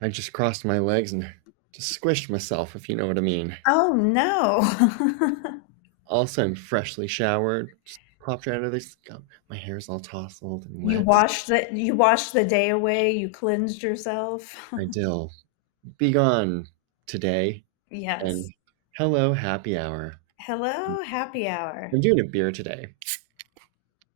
I just crossed my legs and just squished myself, if you know what I mean. Oh no. Also, I'm freshly showered. Just popped right out of this. My hair's all tousled and You wet. washed the day away, you cleansed yourself. Ideal. Be gone today. And Yes. hello, happy hour. Hello, happy hour. I'm doing a beer today.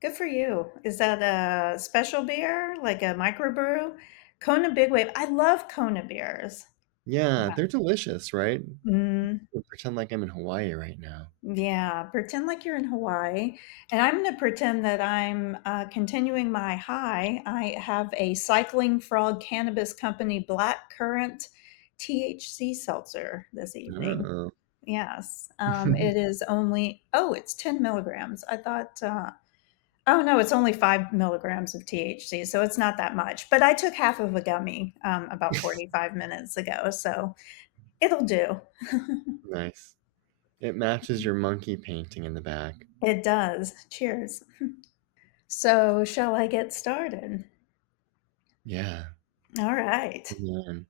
Good for you. Is that a special beer, like a microbrew? Kona Big Wave. I love Kona beers. Yeah, they're delicious, right? Mm, I pretend like I'm in Hawaii right now. yeah, pretend like you're in Hawaii. And I'm going to pretend that I'm continuing my high. I have a Cycling Frog Cannabis Company Black Currant THC seltzer this evening. Oh. Yes. It is only, oh, it's 10 milligrams. I thought, oh no, it's only 5 milligrams of THC, so it's not that much. But I took half of a gummy about 45 minutes ago, so it'll do. Nice. It matches your monkey painting in the back. It does. Cheers. So, shall I get started? Yeah. All right. Man.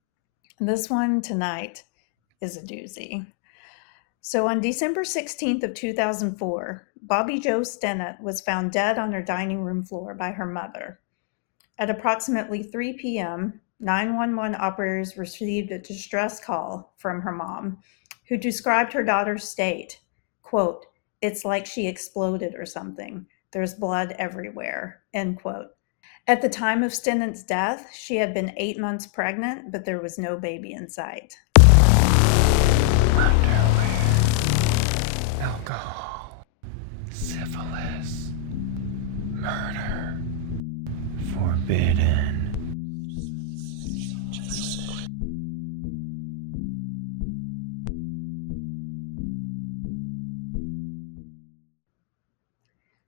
This one tonight is a doozy. So on December 16th of 2004, Bobby Jo Stinnett was found dead on her dining room floor by her mother. At approximately 3 p.m., 911 operators received a distress call from her mom, who described her daughter's state. Quote, "It's like she exploded or something. There's blood everywhere." End quote. At the time of Stinnett's death, she had been 8 months pregnant, but there was no baby in sight. Underwear, alcohol, syphilis, murder, forbidden.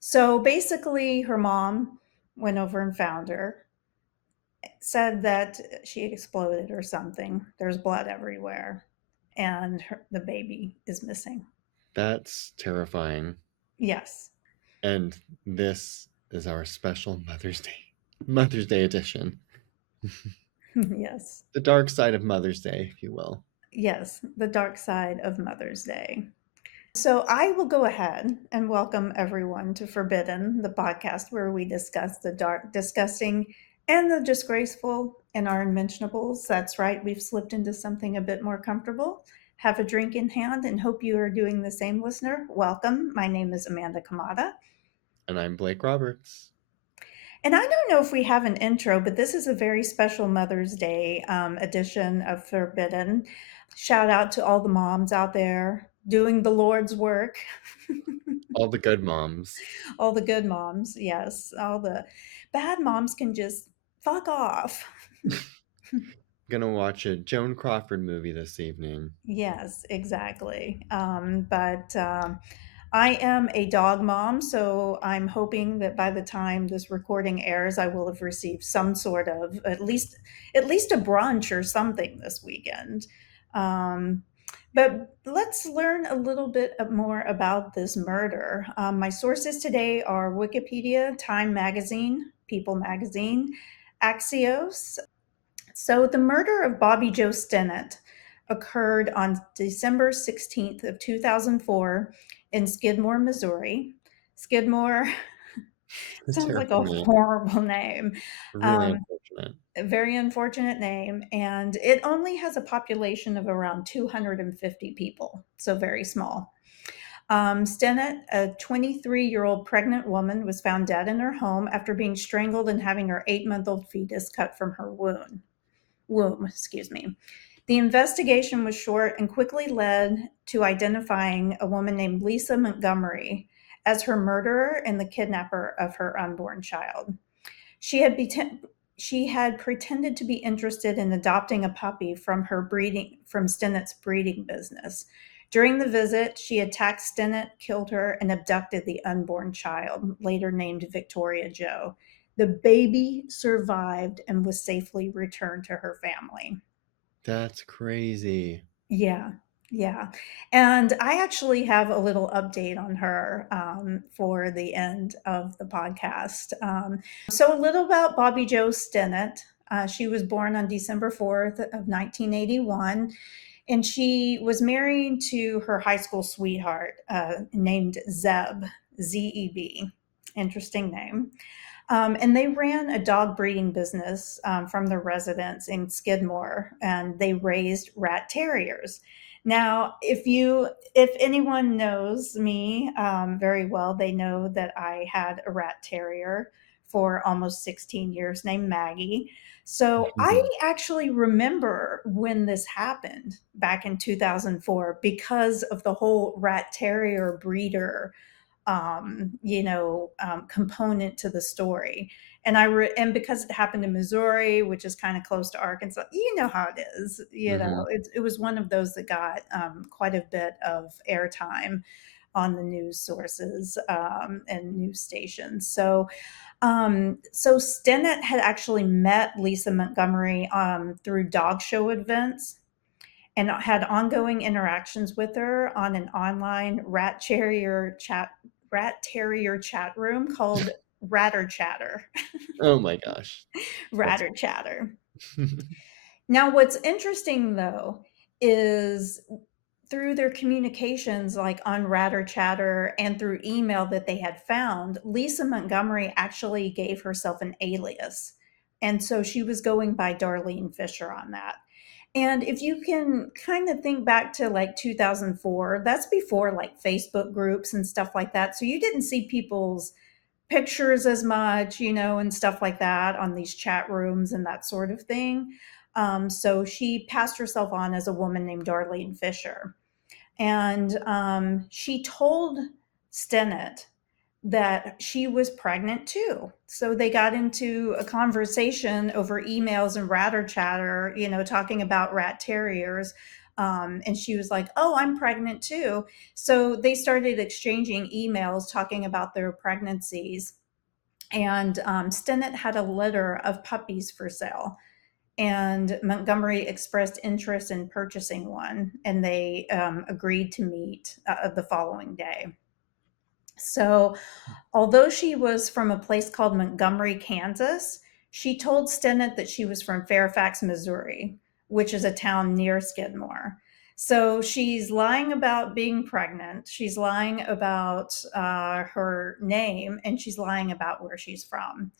So basically, her mom went over and found her, said that she exploded or something. There's blood everywhere, and the baby is missing. That's terrifying. Yes. And this is our special Mother's Day edition. Yes. The dark side of Mother's Day, if you will. Yes. The dark side of Mother's Day. So I will go ahead and welcome everyone to Forbidden, the podcast where we discuss the dark, disgusting, and the disgraceful in our unmentionables. That's right, we've slipped into something a bit more comfortable. Have a drink in hand and hope you are doing the same, listener. Welcome. My name is Amanda Kamada. And I'm Blake Roberts. And I don't know if we have an intro, but this is a very special Mother's Day edition of Forbidden. Shout out to all the moms out there doing the Lord's work. All the good moms. All the good moms, yes. All the bad moms can just fuck off. Gonna watch a Joan Crawford movie this evening. Yes, exactly. I am a dog mom, so I'm hoping that by the time this recording airs, I will have received some sort of at least a brunch or something this weekend. Um, but let's learn a little bit more about this murder. My sources today are Wikipedia, Time Magazine, People Magazine, Axios. So the murder of Bobby Jo Stinnett occurred on December 16th of 2004 in Skidmore, Missouri. Skidmore It's a sounds like terrible a name. horrible name. Really Um, unfortunate. a very unfortunate name, and it only has a population of around 250 people, so very small. Stinnett, a 23-year-old pregnant woman, was found dead in her home after being strangled and having her 8-month-old fetus cut from her womb. Excuse me. The investigation was short and quickly led to identifying a woman named Lisa Montgomery as her murderer and the kidnapper of her unborn child. She had she had pretended to be interested in adopting a puppy from Stinnett's breeding business. During the visit, she attacked Stinnett, killed her, and abducted the unborn child, later named Victoria Jo. The baby survived and was safely returned to her family. That's crazy. Yeah, yeah. And I actually have a little update on her for the end of the podcast. So, a little about Bobby Jo Stinnett. She was born on December 4th of 1981, and she was married to her high school sweetheart named Zeb, Zeb. Interesting name. And they ran a dog breeding business from their residence in Skidmore, and they raised rat terriers. Now, if anyone knows me very well, they know that I had a rat terrier for almost 16 years named Maggie. So I actually remember when this happened back in 2004 because of the whole rat terrier breeder component to the story. And because it happened in Missouri, which is kind of close to Arkansas, you know how it is. Hmm. It was one of those that got quite a bit of airtime on the news sources and news stations. So Stinnett had actually met Lisa Montgomery through dog show events and had ongoing interactions with her on an online rat terrier chat room called Ratter Chatter. Oh my gosh. That's Ratter Chatter. Now, what's interesting though is through their communications, like on Ratter Chatter and through email that they had found, Lisa Montgomery actually gave herself an alias. And so she was going by Darlene Fisher on that. And if you can kind of think back to like 2004, that's before like Facebook groups and stuff like that. So you didn't see people's pictures as much, and stuff like that on these chat rooms and that sort of thing. So she passed herself on as a woman named Darlene Fisher. And she told Stinnett that she was pregnant too. So they got into a conversation over emails and ratter chatter, talking about rat terriers. And she was like, "Oh, I'm pregnant too." So they started exchanging emails talking about their pregnancies. And Stinnett had a litter of puppies for sale. And Montgomery expressed interest in purchasing one, and they agreed to meet the following day. So, although she was from a place called Montgomery, Kansas, she told Stinnett that she was from Fairfax, Missouri, which is a town near Skidmore. So she's lying about being pregnant. She's lying about her name, and she's lying about where she's from.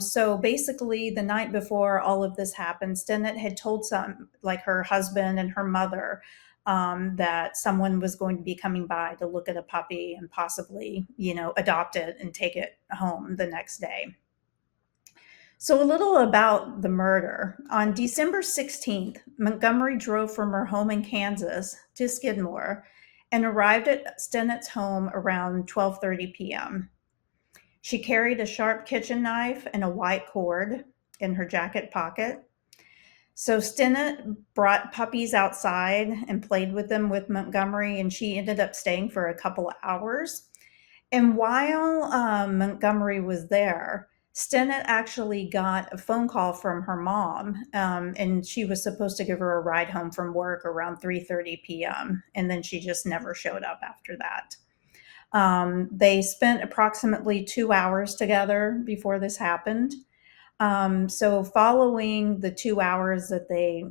So basically, the night before all of this happened, Stinnett had told like her husband and her mother, that someone was going to be coming by to look at a puppy and possibly, adopt it and take it home the next day. So, a little about the murder. On December 16th, Montgomery drove from her home in Kansas to Skidmore and arrived at Stinnett's home around 12:30 p.m. She carried a sharp kitchen knife and a white cord in her jacket pocket. So Stinnett brought puppies outside and played with them with Montgomery, and she ended up staying for a couple of hours. And while Montgomery was there, Stinnett actually got a phone call from her mom, and she was supposed to give her a ride home from work around 3:30 p.m. And then she just never showed up after that. They spent approximately 2 hours together before this happened. So following the 2 hours that they,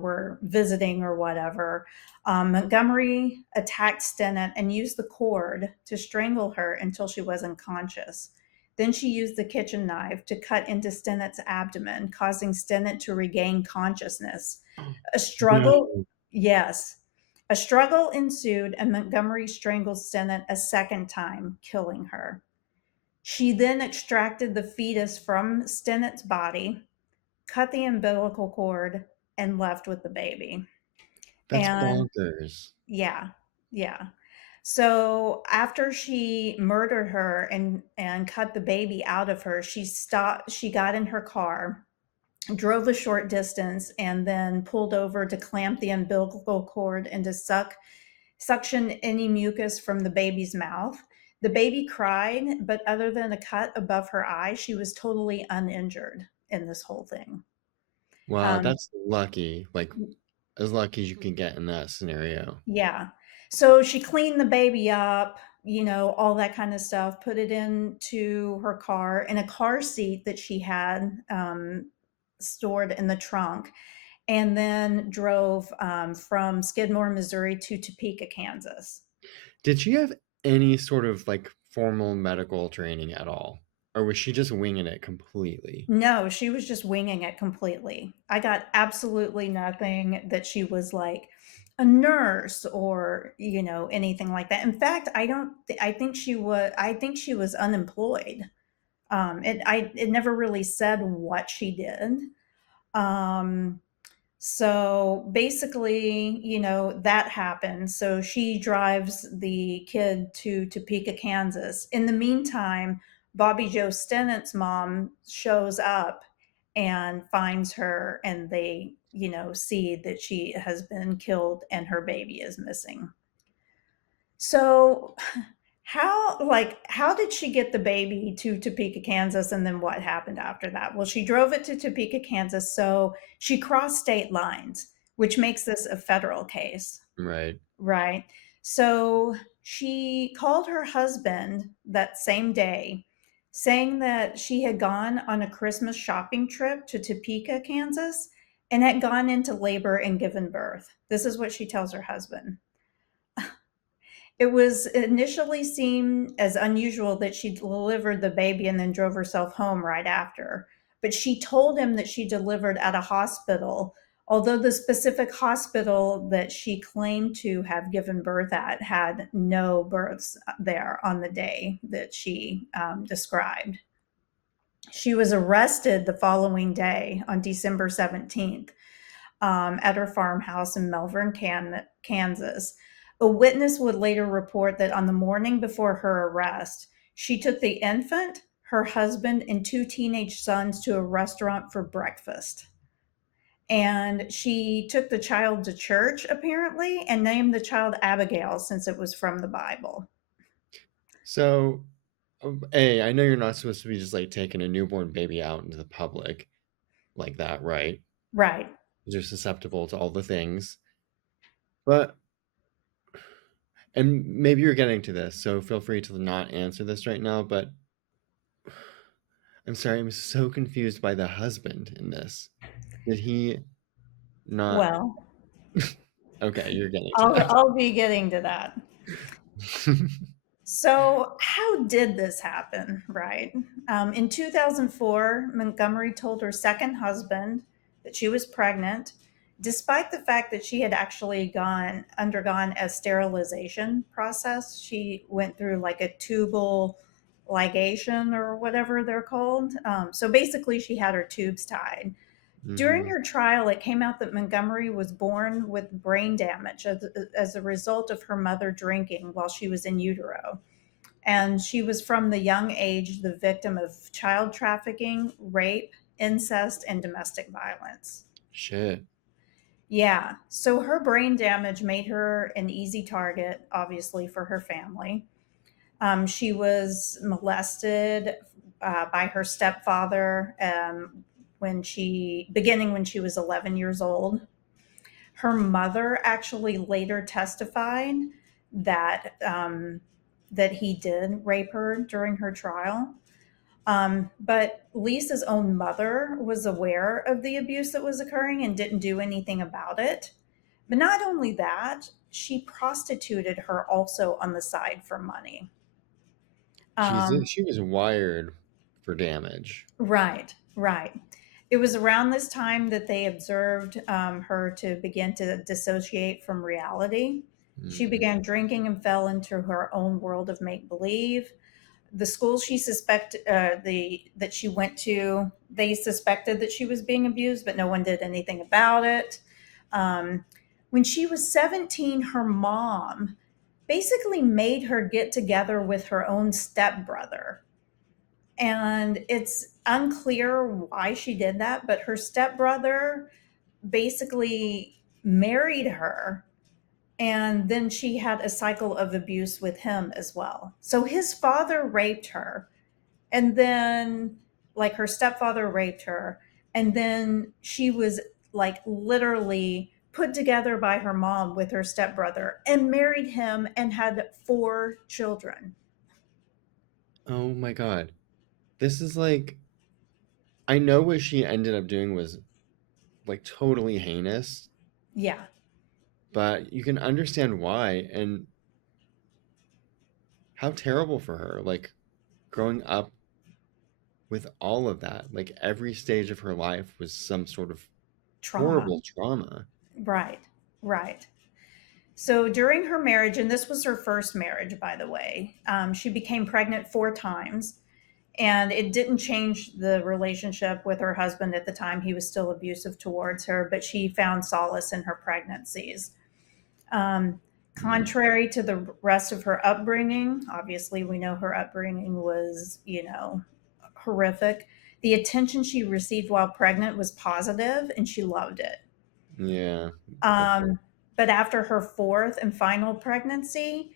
were visiting or whatever, Montgomery attacked Stinnett and used the cord to strangle her until she was unconscious. Then she used the kitchen knife to cut into Stinnett's abdomen, causing Stinnett to regain consciousness. A struggle, No. yes, a struggle ensued, and Montgomery strangled Stinnett a second time, killing her. She then extracted the fetus from Stinnett's body, cut the umbilical cord, and left with the baby. That's And bonkers. yeah, yeah. So after she murdered her and cut the baby out of her, she stopped. She got in her car, drove a short distance, and then pulled over to clamp the umbilical cord and to suction any mucus from the baby's mouth. The baby cried, but other than a cut above her eye, she was totally uninjured in this whole thing. Wow, Um, that's lucky. Like as lucky as you can get in that scenario. yeah. So she cleaned the baby up, all that kind of stuff, put it into her car in a car seat that she had stored in the trunk, and then drove from Skidmore, Missouri to Topeka, Kansas. Did she have any sort of like formal medical training at all? Or was she just winging it completely? No, she was just winging it completely. I got absolutely nothing that she was like a nurse or, anything like that. In fact, I don't I think she was unemployed. It never really said what she did. Um So basically, that happened. So she drives the kid to Topeka, Kansas. In the meantime, Bobby Jo Stinnett's mom shows up and finds her, and they, see that she has been killed and her baby is missing. So how did she get the baby to Topeka, Kansas, and then what happened after that? Well, she drove it to Topeka, Kansas, so she crossed state lines, which makes this a federal case, Right. right? So she called her husband that same day, saying that she had gone on a Christmas shopping trip to Topeka, Kansas, and had gone into labor and given birth. This is what she tells her husband. It was initially seen as unusual that she delivered the baby and then drove herself home right after. But she told him that she delivered at a hospital, although the specific hospital that she claimed to have given birth at had no births there on the day that she described. She was arrested the following day on December 17th at her farmhouse in Melbourne, Kansas. A witness would later report that on the morning before her arrest, she took the infant, her husband, and two teenage sons to a restaurant for breakfast. And she took the child to church, apparently, and named the child Abigail since it was from the Bible. So, A, I know you're not supposed to be just like taking a newborn baby out into the public like that, right? Right. Because you're susceptible to all the things. But, and maybe you're getting to this, so feel free to not answer this right now, but I'm sorry, I'm so confused by the husband in this. Did he not? Well, Okay, you're getting to I'll, that. I'll be getting to that. So, how did this happen, right? In 2004, Montgomery told her second husband that she was pregnant, despite the fact that she had actually undergone a sterilization process. She went through like a tubal ligation or whatever they're called. So basically, she had her tubes tied. During Hmm. her trial, it came out that Montgomery was born with brain damage as a result of her mother drinking while she was in utero. And she was from the young age the victim of child trafficking, rape, incest, and domestic violence. Shit. Yeah, so her brain damage made her an easy target, obviously, for her family. She was molested by her stepfather beginning when she was 11 years old. Her mother actually later testified that he did rape her during her trial. But Lisa's own mother was aware of the abuse that was occurring and didn't do anything about it. But not only that, she prostituted her also on the side for money. Um, She was wired for damage. right, right. It was around this time that they observed her to begin to dissociate from reality. She Mm. began drinking and fell into her own world of make believe. The school she suspected that she went to, they suspected that she was being abused, but no one did anything about it. Um, when she was 17, her mom basically made her get together with her own stepbrother, and it's unclear why she did that, but her stepbrother basically married her, and then she had a cycle of abuse with him as well. So his father raped her, and then, like, her stepfather raped her, and then she was like literally put together by her mom with her stepbrother and married him and had four children. Oh my God. This is like I know what she ended up doing was like totally heinous, Yeah. but you can understand why and how terrible for her. Like growing up with all of that, like every stage of her life was some sort of Trauma. horrible trauma. Right. Right. So during her marriage, and this was her first marriage, by the way, she became pregnant 4 times. And it didn't change the relationship with her husband at the time. He was still abusive towards her, but she found solace in her pregnancies. Um, Mm, Contrary to the rest of her upbringing, obviously, we know her upbringing was, horrific. The attention she received while pregnant was positive and she loved it. yeah, of course. Um, but after her fourth and final pregnancy,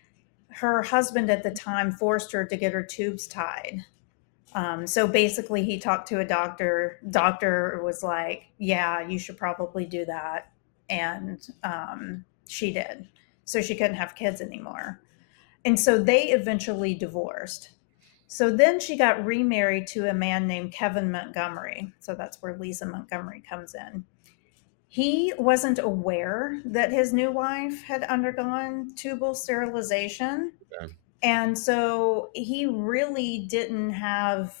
her husband at the time forced her to get her tubes tied. So basically, he talked to a doctor. Doctor was like, "Yeah, you should probably do that," and she did. So she couldn't have kids anymore, and so they eventually divorced. So then she got remarried to a man named Kevin Montgomery. So that's where Lisa Montgomery comes in. He wasn't aware that his new wife had undergone tubal sterilization, Yeah. and so he really didn't have,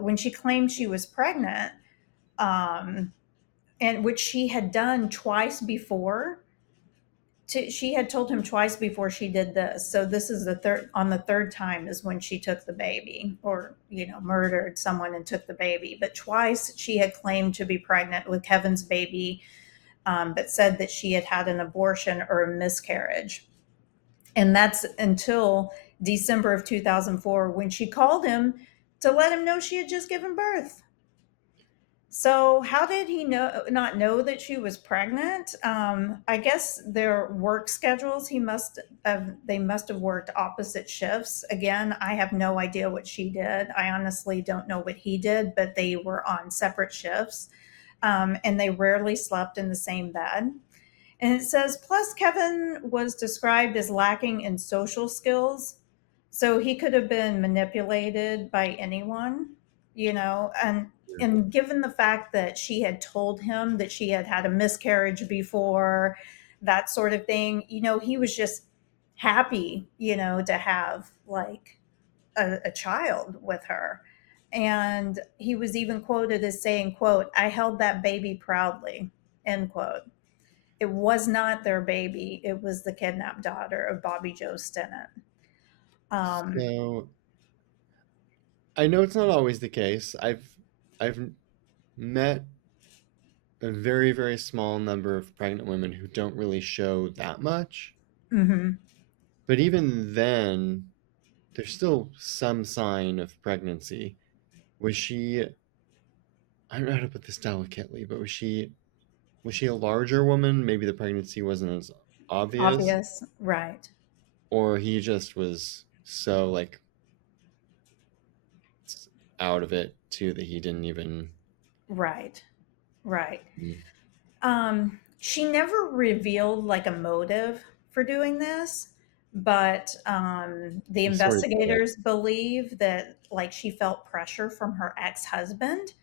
when she claimed she was pregnant, um, and which she had done twice before. She had told him twice before she did this. So this is the third time is when she took the baby, or, murdered someone and took the baby. But twice she had claimed to be pregnant with Kevin's baby, but said that she had had an abortion or a miscarriage. And that's until December of 2004 when she called him to let him know she had just given birth. So how did he not know that she was pregnant? I guess their work schedules. They must have worked opposite shifts. Again, I have no idea what she did. I honestly don't know what he did, but they were on separate shifts, and they rarely slept in the same bed. And it says, plus, Kevin was described as lacking in social skills. So he could have been manipulated by anyone, and given the fact that she had told him that she had had a miscarriage before, that sort of thing, he was just happy, to have like a child with her. And he was even quoted as saying, quote, "I held that baby proudly," end quote. It was not their baby. It was the kidnapped daughter of Bobby Jo Stinnett. Um, So I know it's not always the case. I've met a very, very small number of pregnant women who don't really show that much. mhm. But even then, there's still some sign of pregnancy. Was she, I don't know how to put this delicately, but was she a larger woman? Maybe the pregnancy wasn't as obvious, Obvious, right, or he just was so like out of it too that he didn't even. right, right. Mm, She never revealed like a motive for doing this, but the he sort of did it. investigators believe that like she felt pressure from her ex-husband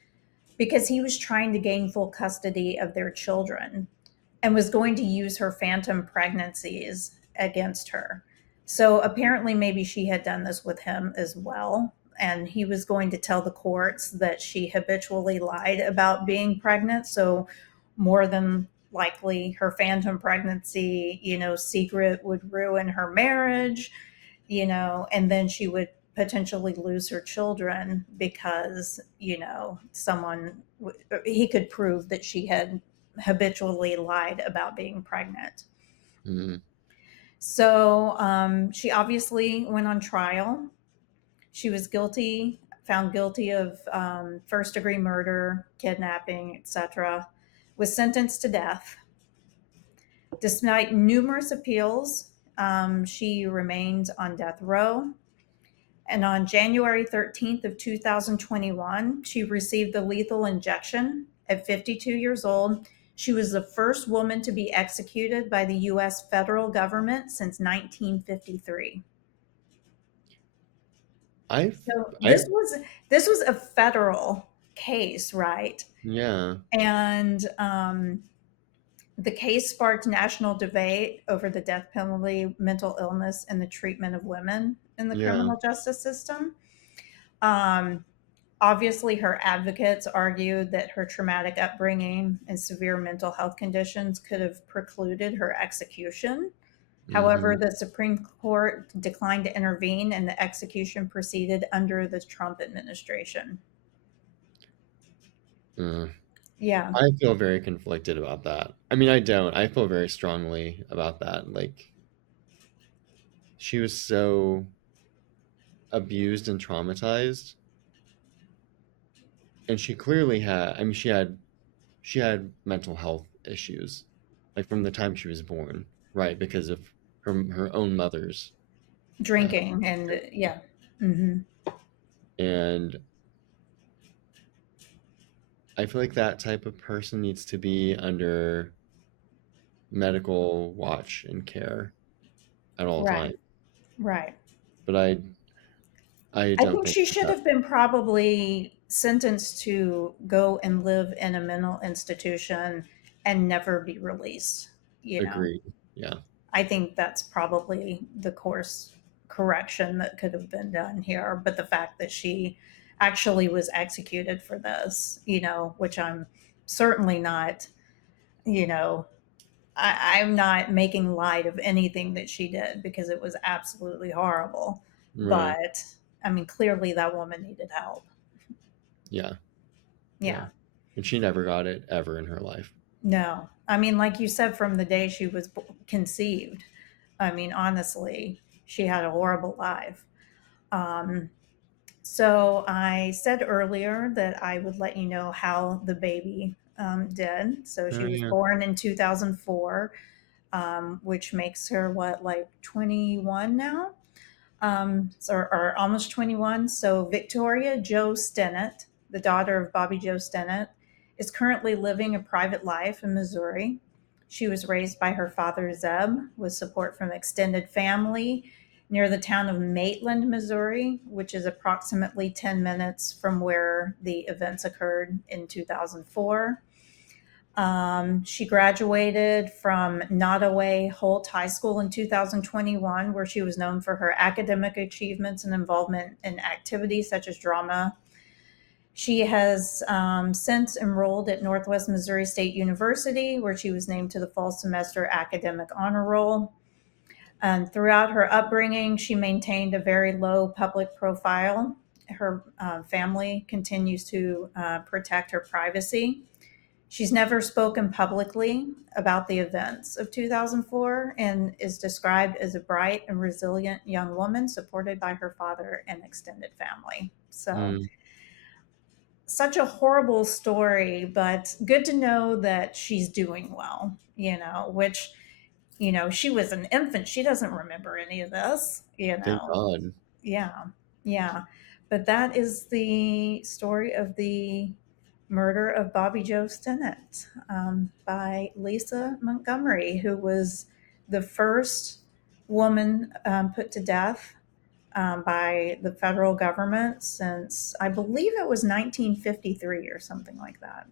because he was trying to gain full custody of their children and was going to use her phantom pregnancies against her. So apparently, maybe she had done this with him as well. And he was going to tell the courts that she habitually lied about being pregnant. So, more than likely, her phantom pregnancy, secret would ruin her marriage, and then she would potentially lose her children because, he could prove that she had habitually lied about being pregnant. Mm, So she obviously went on trial. She was found guilty of first degree murder, kidnapping, etc., was sentenced to death. Despite numerous appeals, she remained on death row. And on January 13th of 2021, she received the lethal injection at 52 years old. She was the first woman to be executed by the US federal government since 1953. I've So I've this was a federal. case, right? Yeah. And the case sparked national debate over the death penalty, mental illness, and the treatment of women in the Yeah. criminal justice system. Um, Obviously, her advocates argued that her traumatic upbringing and severe mental health conditions could have precluded her execution. However, Mm-hmm. the Supreme Court declined to intervene and the execution proceeded under the Trump administration. Yeah, I feel very conflicted about that. I mean, I don't. I feel very strongly about that. Like, she was so abused and traumatized, and she clearly had, I mean, she had mental health issues, like from the time she was born, right? Because of her own mother's, uh, drinking and yeah. Hmm. and I feel like that type of person needs to be under medical watch and care at all Right, times. right. But I I don't think think she that should that have been probably sentenced to go and live in a mental institution and never be released. You know, agreed. Yeah. I think that's probably the course correction that could have been done here. But the fact that she actually was executed for this, which I'm certainly not, you know, I'm not making light of anything that she did because it was absolutely horrible. Right. But I mean, clearly that woman needed help. Yeah. Yeah. Yeah. And she never got it ever in her life. No. I mean, like you said, from the day she was conceived, I mean, honestly, she had a horrible life. Um, so I said earlier that I would let you know how the baby did. So Oh she was yeah. born in 2004, which makes her what, like 21 now? Or almost 21. So Victoria Jo Stinnett, the daughter of Bobby Joe Stinnett, is currently living a private life in Missouri. She was raised by her father Zeb with support from extended family near the town of Maitland, Missouri, which is approximately 10 minutes from where the events occurred in 2004. She graduated from Nottoway Holt High School in 2021, where she was known for her academic achievements and involvement in activities such as drama. She has since enrolled at Northwest Missouri State University, where she was named to the fall semester academic honor roll. And throughout her upbringing, she maintained a very low public profile. Her family continues to protect her privacy. She's never spoken publicly about the events of 2004 and is described as a bright and resilient young woman supported by her father and extended family. So, Mm. such a horrible story, but good to know that she's doing well, which, she was an infant. She doesn't remember any of this. Thank God. Yeah. Yeah. But that is the story of the murder of Bobby Joe Stinnett by Lisa Montgomery, who was the first woman put to death by the federal government since I believe it was 1953 or something like that.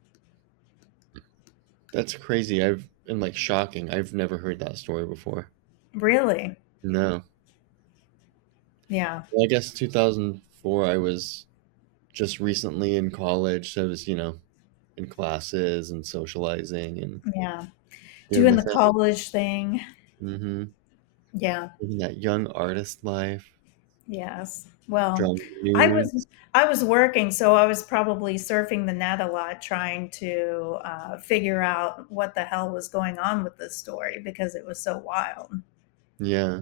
That's crazy. And like shocking. I've never heard that story before. Really? No. Yeah. Well, I guess 2004 I was just recently in college, so I was, in classes and socializing and Yeah. doing Doing the the thing. college thing. Mm-hmm. Yeah. Living that young artist life, Yes. Well, drawing I nudes. was I was working, so I was probably surfing the net a lot, trying to figure out what the hell was going on with this story because it was so wild. Yeah.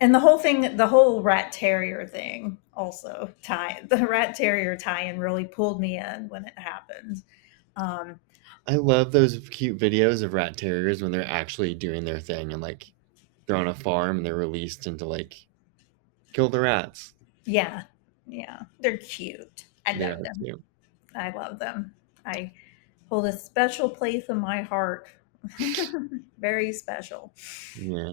And the whole thing, the whole rat terrier thing, also the rat terrier tie-in really pulled me in when it happened. Um, I love those cute videos of rat terriers when they're actually doing their thing and like they're on a farm and they're released into like kill the rats. yeah, yeah, they're cute. I They love are them. cute. I love them. I hold a special place in my heart. Very special. Yeah.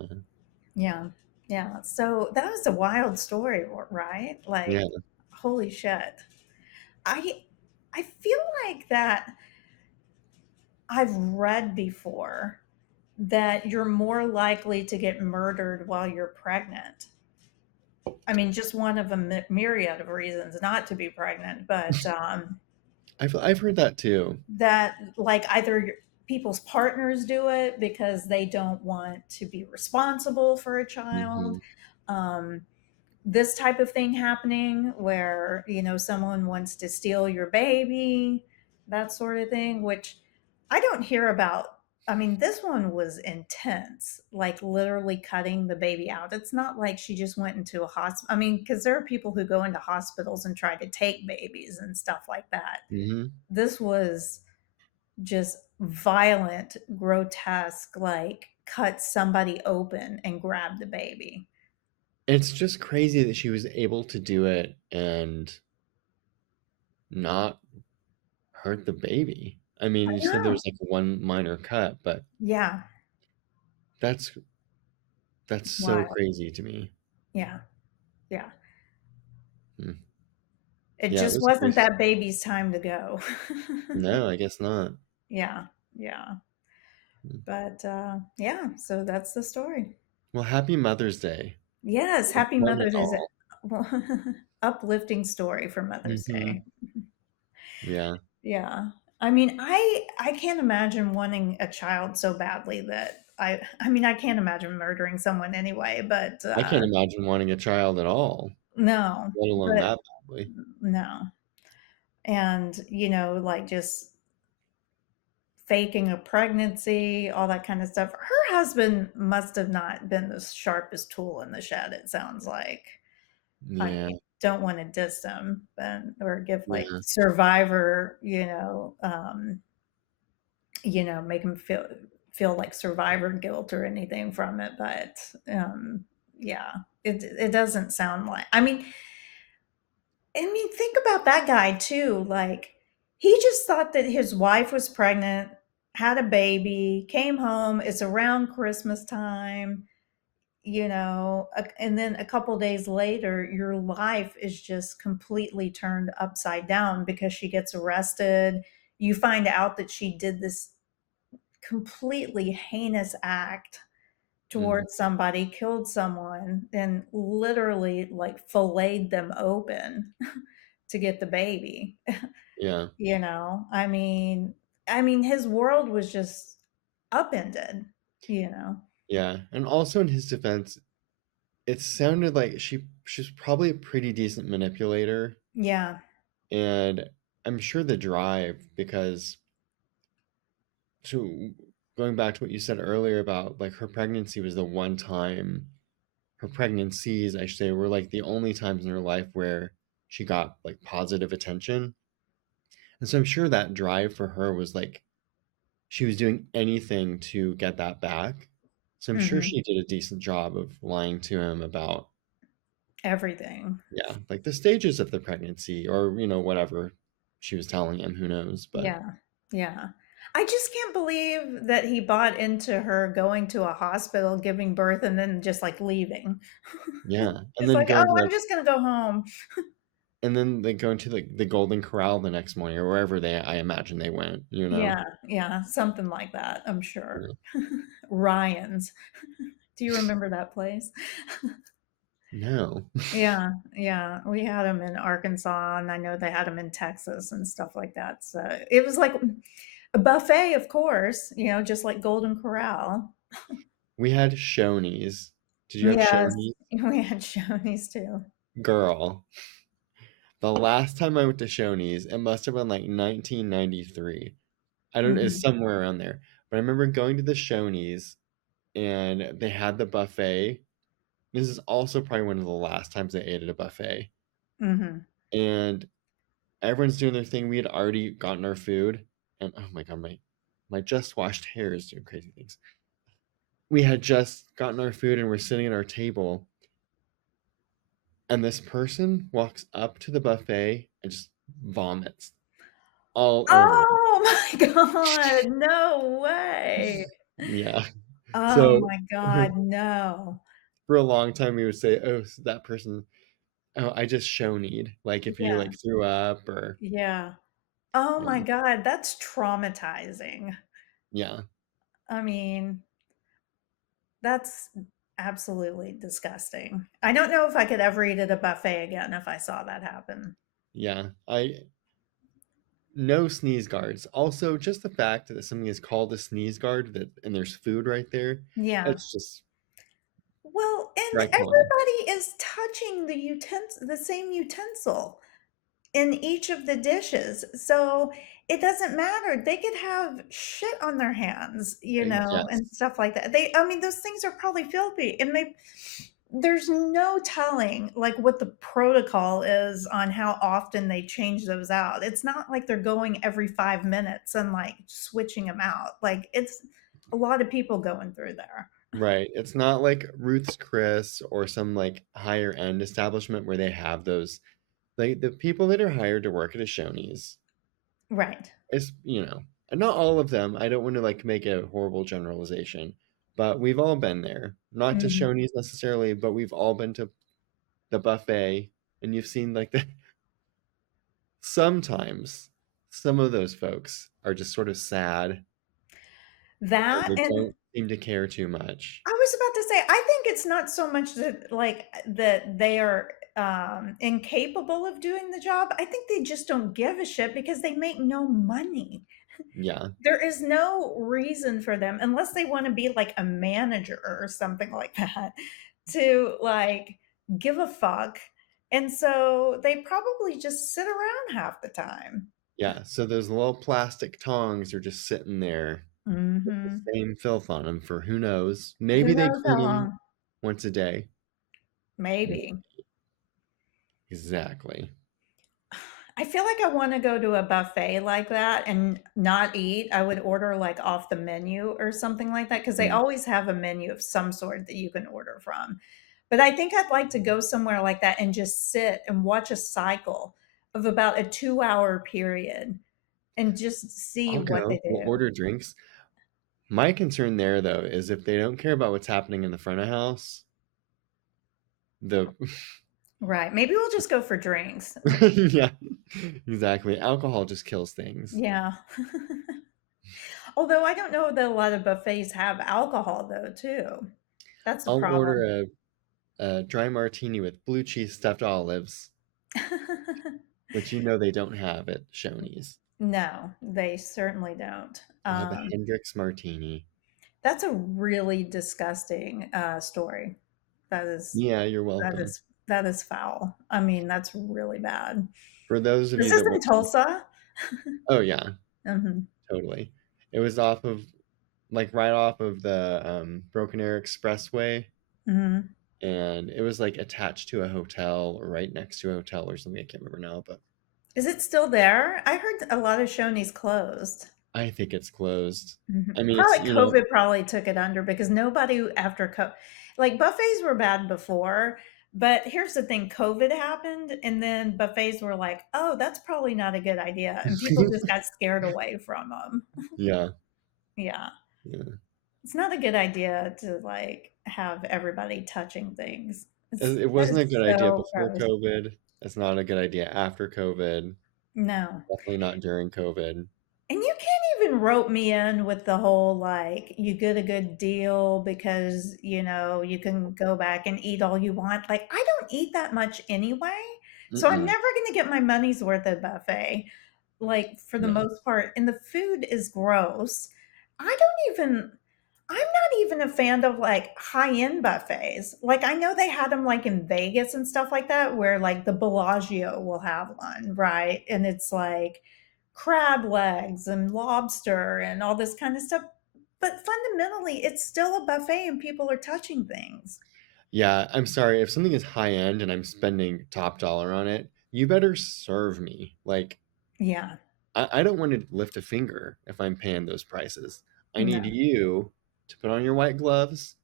Yeah. Yeah. So that was a wild story, right? Yeah. Like, holy shit. I I feel like that I've read before that you're more likely to get murdered while you're pregnant. I mean, just one of a myriad of reasons not to be pregnant, but I've heard that too. that like either people's partners do it because they don't want to be responsible for a child. Hmm. Um, this type of thing happening where, someone wants to steal your baby, that sort of thing, which I don't hear about. I mean, this one was intense, like literally cutting the baby out. It's not like she just went into a hospital. I mean, because there are people who go into hospitals and try to take babies and stuff like that. Hmm. This was just violent, grotesque, like cut somebody open and grab the baby. It's just crazy that she was able to do it and not hurt the baby. I mean, you said there No. was like one minor cut, but Yeah. that's It's so wild. crazy to me. Yeah. Yeah. Hmm. It Yeah, it just was wasn't crazy. that baby's time to go. No, I guess not. Yeah. Yeah. Hmm. But yeah, so that's the story. Well, happy Mother's Day. Yes, happy One and Mother's Day. all. Uplifting story for Mother's Hmm. Day. Yeah, Yeah. I mean, I can't imagine wanting a child so badly that I mean, I can't imagine murdering someone anyway, but I can't imagine wanting a child at all, no. let alone But that badly. no. And, like just faking a pregnancy, all that kind of stuff. Her husband must have not been the sharpest tool in the shed, it sounds like. I Yeah, don't want to diss him or give like yeah, survivor, make him feel like survivor guilt or anything from it. But yeah, it doesn't sound like. I mean, think about that guy too. Like, he just thought that his wife was pregnant, had a baby, came home. It's around Christmas time, and then a couple days later, your life is just completely turned upside down because she gets arrested. You find out that she did this completely heinous act mhm, towards somebody, killed someone, and literally like filleted them open to get the baby. yeah, I mean his world was just upended, you know. yeah. And also in his defense, it sounded like she's probably a pretty decent manipulator, Yeah. and I'm sure the drive because so going back to what you said earlier about like her pregnancy was the one time her pregnancies, I should say, were like the only times in her life where she got like positive attention. And so I'm sure that drive for her was like she was doing anything to get that back. So I'm sure Mhm. she did a decent job of lying to him about, Everything. yeah, like the stages of the pregnancy or, whatever she was telling him, who knows. But Yeah. Yeah. I just can't believe that he bought into her going to a hospital, giving birth, and then just, like, leaving. yeah. And It's then like, going to "Oh, I'm like, just gonna go home." and then they going to like the Golden Corral the next morning or wherever I imagine they went. Yeah, yeah, something like that, I'm sure. Yeah. Ryan's. Do you remember that place? No. Yeah, yeah, we had them in Arkansas, and I know they had them in Texas and stuff like that, so it was like a buffet, of course, just like Golden Corral. We had Shoney's. Did you have Yes, Shoney's? we had Shoney's too. Girl, the last time I went to Shoney's, it must have been like 1993. I don't, it's Mhm, somewhere around there. But I remember going to the Shoney's and they had the buffet. This is also probably one of the last times I ate at a buffet. mhm. And everyone's doing their thing. We had already gotten our food. And oh my God, my just washed hair is doing crazy things. We had just gotten our food and we're sitting at our table. And this person walks up to the buffet and just vomits all over. Oh my god, no way. Yeah. Oh So my god, no. for a long time, we would say, "Oh, so that person." Oh, I just show need. Like if you Yeah, like threw up or yeah. Oh my yeah, god, that's traumatizing. yeah, I mean, that's absolutely disgusting. I don't know if I could ever eat at a buffet again if I saw that happen. yeah. I no sneeze guards. Also, just the fact that something is called a sneeze guard that and there's food right there, Yeah. it's just Well, and strike one. everybody is touching the same utensil in each of the dishes. So it doesn't matter. They could have shit on their hands, and Yes, stuff like that. I mean, those things are probably filthy. And there's no telling like what the protocol is on how often they change those out. It's not like they're going every 5 minutes and like switching them out. Like it's a lot of people going through there. right. It's not like Ruth's Chris or some like higher end establishment where they have those like the people that are hired to work at a Shoney's. Right. It's and not all of them. I don't want to like make a horrible generalization, but we've all been there. Not to Mhm. Shoney's necessarily, but we've all been to the buffet, and you've seen like the sometimes some of those folks are just sort of sad and That they and don't seem to care too much. I was about to say, I think it's not so much that that they are incapable of doing the job. I think they just don't give a shit because they make no money. Yeah, There is no reason for them unless they want to be like a manager or something like that to like give a fuck. And so they probably just sit around half the time. yeah. So those little plastic tongs are just sitting there with the Mhm. same filth on them for who knows. Who Maybe they knows clean how them long? once a day. Maybe. Exactly. I feel like I wanna go to a buffet like that and not eat. I would order, like, off the menu or something like that because they Mm. always have a menu of some sort that you can order from. But I think I'd like to go somewhere like that and just sit and watch a cycle of about a 2-hour period and just see I'll what they go. We'll do. order drinks. My concern there, though, is if they don't care about what's happening in the front of house, the Right, maybe we'll just go for drinks. yeah, exactly. Alcohol just kills things. Yeah. Although I don't know that a lot of buffets have alcohol though, too. That's the I'll order problem. a dry martini with blue cheese stuffed olives, which they don't have at Shoney's. No, they certainly don't. I'll have a Hendrix martini. That's a really disgusting, story. That is Yeah, you're that welcome. is that is foul. I mean, that's really bad. For those of Is you this that in went to, Tulsa? oh yeah, Mhm, totally. It was off of like right off of the Broken Arrow Expressway, mhm. and it was like attached to a hotel or right next to a hotel or something. I can't remember now, but Is it still there? I heard a lot of Shoney's closed. I think it's closed. I Mhm. mean, it's Probably COVID probably took it under because nobody after like, buffets were bad before, but here's the thing, COVID happened, and then buffets were like, "Oh, that's probably not a good idea," and people just got scared away from them. yeah, Yeah. yeah. It's not a good idea to, like, have everybody touching things. It That wasn't a is good idea so before gross. COVID. It's not a good idea after COVID. No. Definitely not during COVID. And you can't even rope me in with the whole, like, you get a good deal because, you can go back and eat all you want. Like, I don't eat that much anyway, so I'm Mm-mm. never gonna get my money's worth at a buffet, like, for the Yeah. most part, and the food is gross. I don't even I'm not even a fan of, like, high-end buffets. Like, I know they had them like, in Vegas and stuff like that, where, like, the Bellagio will have one, right? And it's, like, crab legs and lobster and all this kind of stuff, but fundamentally, it's still a buffet and people are touching things. Yeah, I'm sorry. If something is high end and I'm spending top dollar on it, you better serve me. Like, Yeah, I don't want to lift a finger if I'm paying those prices. I need no, you to put on your white gloves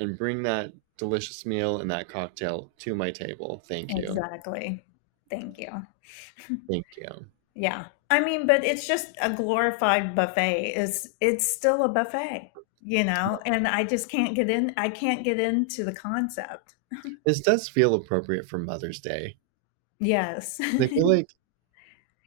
and bring that delicious meal and that cocktail to my table. Thank you. exactly. Thank you. Thank you. Yeah. I mean, but it's just a glorified buffet. It's still a buffet, and I just can't get into the concept. This does feel appropriate for Mother's Day. Yes. I feel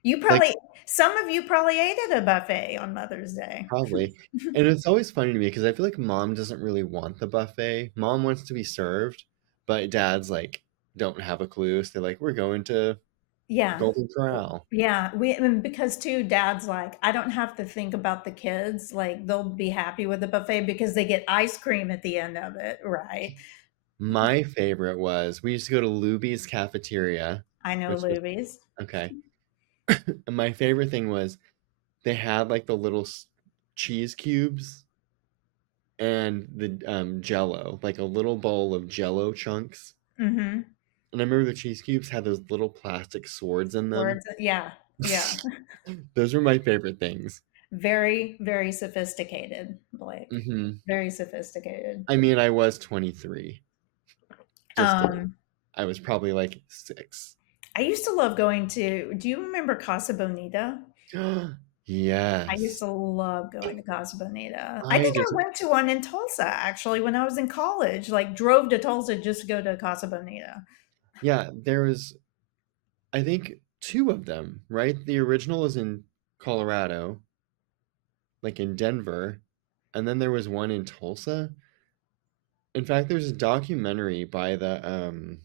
You like probably some of you probably ate at a buffet on Mother's Day. probably. And it's always funny to me because I feel like mom doesn't really want the buffet. Mom wants to be served, but dad's like don't have a clue. So they're like, we're going to Yeah. Golden Corral. Yeah, we and because too, dad's like, I don't have to think about the kids. Like they'll be happy with the buffet because they get ice cream at the end of it, right? My favorite was we used to go to Luby's cafeteria, I know which was Luby's. okay. And my favorite thing was they had like the little cheese cubes and the jello, like a little bowl of jello chunks. Mm-hmm. And I remember the cheese cubes had those little plastic swords in them. Words, yeah, yeah. Those were my favorite things. Very, very sophisticated, Blake. Hmm. Very sophisticated. I mean, I was 23. Just kidding. Um, I was probably like 6. I used to love going to, do you remember Casa Bonita? I used Yes. to love going to Casa Bonita. I I think I just, went to one in Tulsa actually when I was in college, like drove to Tulsa just to go to Casa Bonita. yeah, there was, I think, 2 of them, right? The original was in Colorado, like in Denver, and then there was one in Tulsa. In fact, there's a documentary by the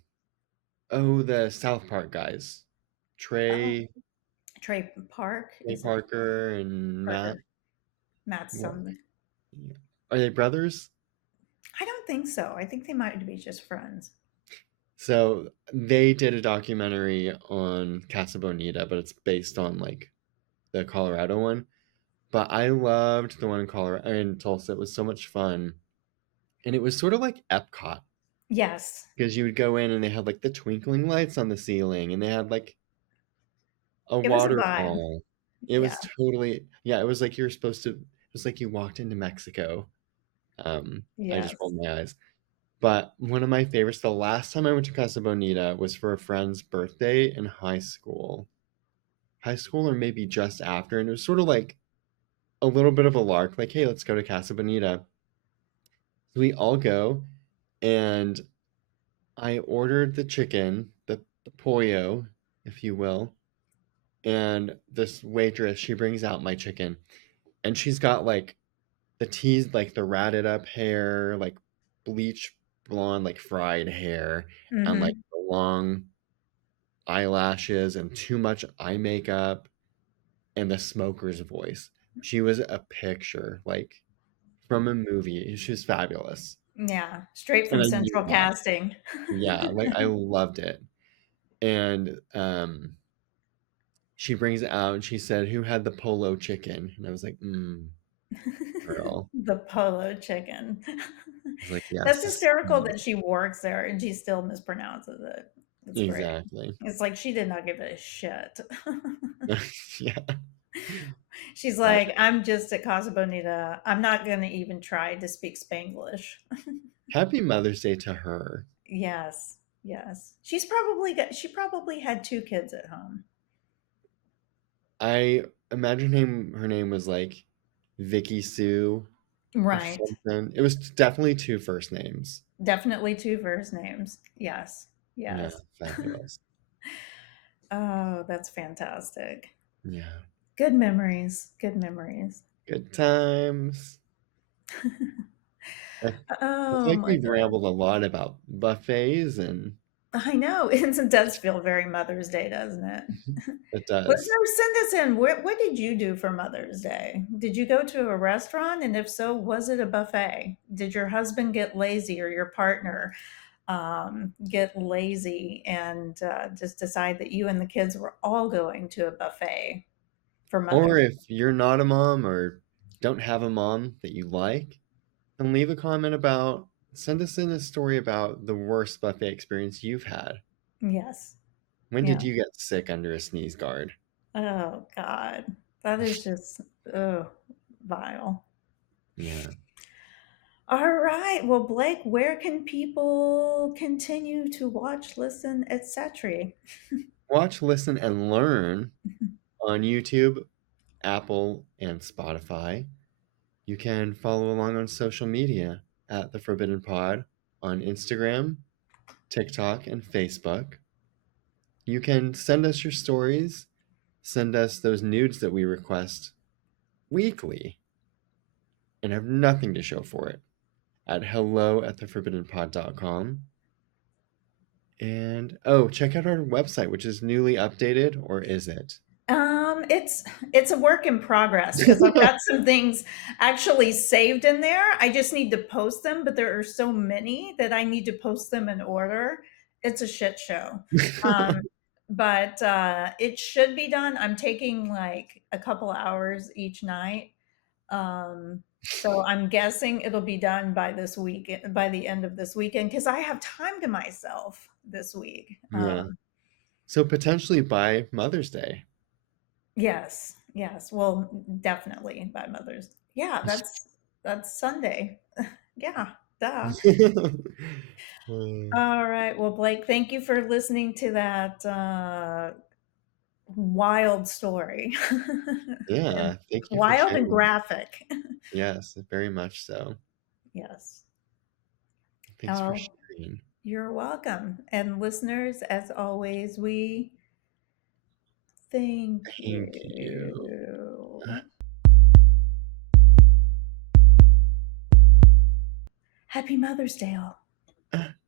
South Park guys, Oh, Trey, Trey Park, Trey is it Parker and Matt. Parker? Matt What? some. Yeah. Are they brothers? I don't think so. I think they might be just friends. So they did a documentary on Casa Bonita, but it's based on like the Colorado one. But I loved the one in Colorado in Tulsa. It was so much fun. And it was sort of like Epcot Yes, because you would go in and they had like the twinkling lights on the ceiling and they had like a it was a vibe. waterfall. It Yeah. was totally, yeah, it was like you were supposed to, it was like you walked into Mexico. I just Yes. rolled my eyes. But one of my favorites, the last time I went to Casa Bonita was for a friend's birthday in high school or maybe just after. And it was sort of like a little bit of a lark, like, hey, let's go to Casa Bonita. So we all go, and I ordered the chicken, the pollo, if you will. And this waitress, she brings out my chicken, and she's got like the teased, like the ratted up hair, like bleach blonde, like fried hair, and like Mhm. the long eyelashes and too much eye makeup and the smoker's voice. She was a picture, like from a movie. She was fabulous. Yeah, straight And from I knew central that. casting. Yeah, like I loved it. And she brings it out and she said, who had the polo chicken? And I was like, girl. The polo chicken. I was like, That's yes. hysterical that she works there and she still mispronounces it. It's great. Exactly. It's like she did not give a shit. Yeah. She's Uh, like, "I'm just at Casa Bonita. I'm not gonna even try to speak Spanglish." Happy Mother's Day to her. Yes, yes. She probably had 2 kids at home. I imagine her name was like Vicky Sue or Right. something. It was definitely 2 first names. Definitely 2 first names. Yes, Yeah, yes. fabulous. Oh, that's fantastic. Yeah. Good memories, good memories. Good times. I I feel Oh like my we've god. rambled a lot about buffets and I know, it does feel very Mother's Day, doesn't it? it does. Listeners, send us in. What did you do for Mother's Day? Did you go to a restaurant? And if so, was it a buffet? Did your husband get lazy or your partner get lazy and just decide that you and the kids were all going to a buffet for Or Mother's if you're not a mom or don't have a mom that you like, then leave a comment about, send us in a story about the worst buffet experience you've had. Day? Yes. When Yeah. did you get sick under a sneeze guard? Oh, God. That is just, oh, vile. Yeah. All right. Well, Blake, where can people continue to watch, listen, etc.? Watch, listen, and learn on YouTube, Apple, and Spotify. You can follow along on social media at The Forbidden Pod on Instagram, TikTok, and Facebook. You can send us your stories, send us those nudes that we request weekly, and have nothing to show for it at hello@theforbiddenpod.com. And oh, check out our website, which is newly updated, or is it? It's a work in progress because I've got some things actually saved in there. I just need to post them, but there are so many that I need to post them in order. It's a shit show. Um, but it should be done. I'm taking like a couple hours each night. So I'm guessing it'll be done by this week, by the end of this weekend, because I have time to myself this week. Yeah. So potentially by Mother's Day. Yes, yes. Well, definitely by Mother's. Yeah, that's Sunday. Yeah, duh. Uh, All right. Well, Blake, thank you for listening to that wild story. And yeah, thank you for wild and sharing. graphic. Yes, very much so. Yes. Thanks for Oh, sharing. you're welcome. And listeners, as always, we thank Thank you. you. Happy Mother's Day, all.